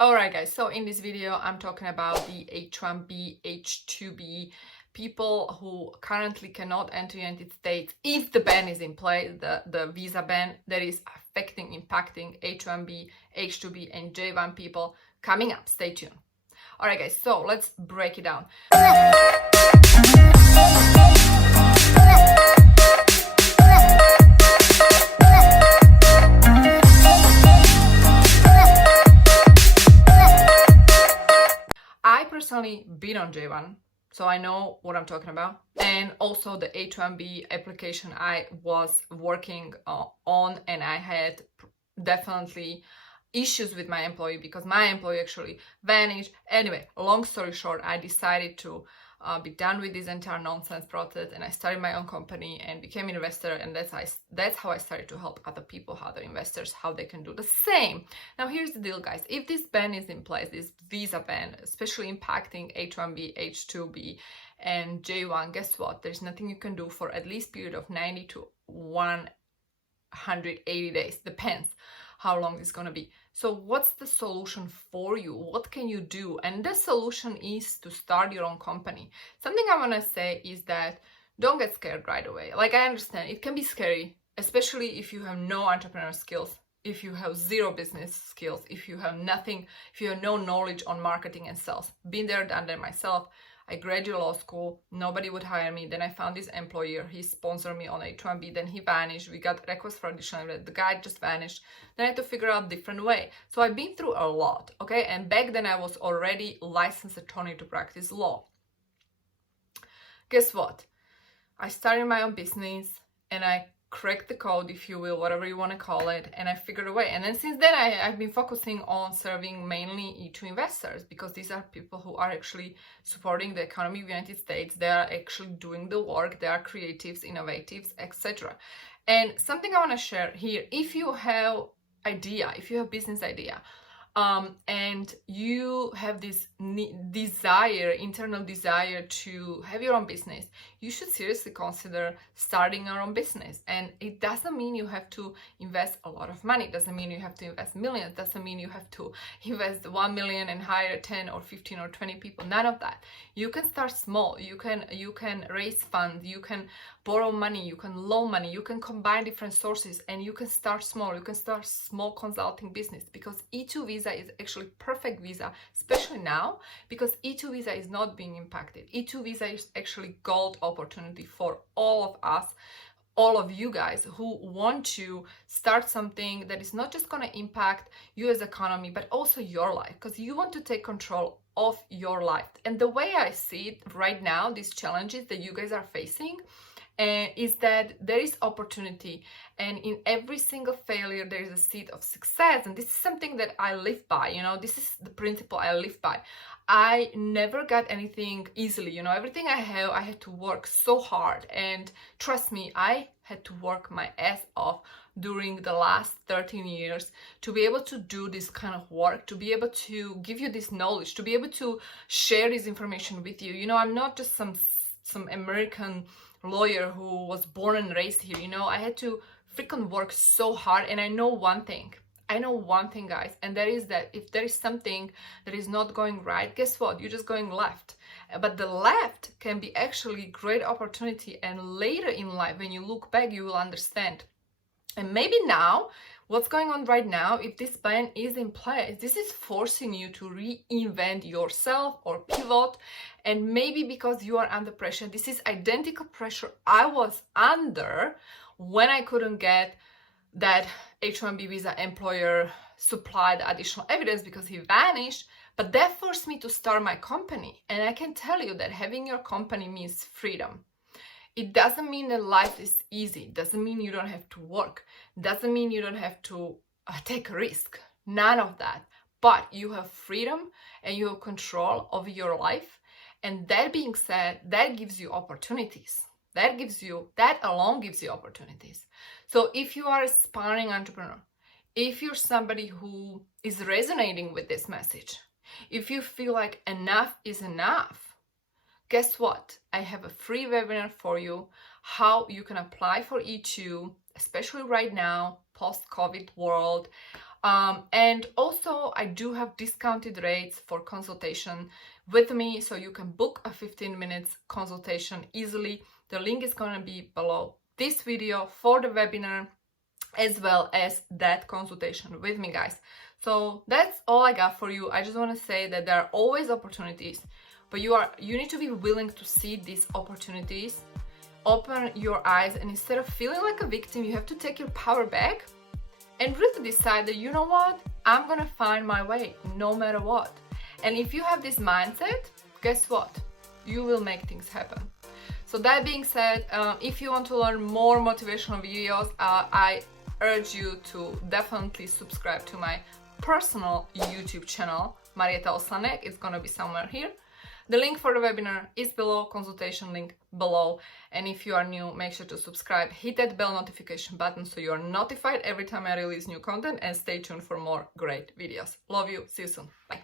Alright guys, so in this video I'm talking about the H1B, H2B people who currently cannot enter the United States if the ban is in place, the visa ban that is impacting H1B, H2B and J1 people coming up. Stay tuned. Alright guys, so let's break it down. Personally been on J1, so I know what I'm talking about, and also the H1B application I was working on, and I had definitely issues with my employee because my employee actually vanished. Anyway, long story short, I decided to be done with this entire nonsense process, and I started my own company and became an investor, and that's how I started to help other people, other investors, how they can do the same. Now here's the deal guys, if this ban is in place, this visa ban, especially impacting H1B, H2B and J1, guess what, there's nothing you can do for at least period of 90 to 180 days, depends how long it's gonna be. So what's the solution for you? What can you do? And the solution is to start your own company. Something I want to say is that don't get scared right away. Like, I understand it can be scary, especially if you have no entrepreneur skills, if you have zero business skills, if you have nothing, if you have no knowledge on marketing and sales. Been there, done that myself. I graduated law school, nobody would hire me. Then I found this employer, he sponsored me on H1B, then he vanished. We got requests for additional, the guy just vanished. Then I had to figure out a different way. So I've been through a lot, okay? And back then I was already licensed attorney to practice law. Guess what? I started my own business and I cracked the code, if you will, whatever you want to call it, and I figured a way. And then since then I've been focusing on serving mainly E2 investors, because these are people who are actually supporting the economy of the United States. They are actually doing the work, they are creatives, innovatives, etc. And something I want to share here, if you have idea, if you have business idea, and you have this internal desire to have your own business, you should seriously consider starting your own business. And it doesn't mean you have to invest a lot of money. It doesn't mean you have to invest millions. It doesn't mean you have to invest 1 million and hire 10 or 15 or 20 people. None of that. You can start small. You can raise funds. You can borrow money. You can loan money. You can combine different sources, and you can start small. You can start small consulting business, because E2 visa is actually perfect visa, especially now, because E2 visa is not being impacted. E2 visa is actually gold opportunity for all of us, all of you guys who want to start something that is not just going to impact you as economy, but also your life, because you want to take control of your life. And the way I see it right now, these challenges that you guys are facing, is that there is opportunity, and in every single failure there is a seed of success. And this is something that I live by, this is the principle I live by. I never got anything easily, everything I have, I had to work so hard, and trust me, I had to work my ass off during the last 13 years to be able to do this kind of work, to be able to give you this knowledge, to be able to share this information with you. I'm not just some American lawyer who was born and raised here. I had to freaking work so hard. And I know one thing, guys, and that is that if there is something that is not going right, guess what, you're just going left. But the left can be actually great opportunity, and later in life when you look back you will understand. And maybe now, what's going on right now, if this ban is in place, this is forcing you to reinvent yourself or pivot. And maybe because you are under pressure, this is identical pressure I was under when I couldn't get that H1B visa employer supplied additional evidence because he vanished. But that forced me to start my company. And I can tell you that having your company means freedom. It doesn't mean that life is easy. It doesn't mean you don't have to work. It doesn't mean you don't have to take a risk. None of that. But you have freedom and you have control over your life. And that being said, that gives you opportunities. That alone gives you opportunities. So if you are an aspiring entrepreneur, if you're somebody who is resonating with this message, if you feel like enough is enough, guess what? I have a free webinar for you, how you can apply for E2, especially right now, post-COVID world. And also I do have discounted rates for consultation with me, so you can book a 15 minutes consultation easily. The link is going to be below this video for the webinar as well as that consultation with me, guys. So that's all I got for you. I just want to say that there are always opportunities, but you need to be willing to see these opportunities, open your eyes, and instead of feeling like a victim, you have to take your power back and really decide that, you know what, I'm gonna find my way no matter what. And if you have this mindset, guess what? You will make things happen. So that being said, if you want to learn more motivational videos, I urge you to definitely subscribe to my personal YouTube channel, Marieta Oslanec. It's gonna be somewhere here. The link for the webinar is below, consultation link below. And if you are new, make sure to subscribe, hit that bell notification button so you are notified every time I release new content, and stay tuned for more great videos. Love you. See you soon. Bye.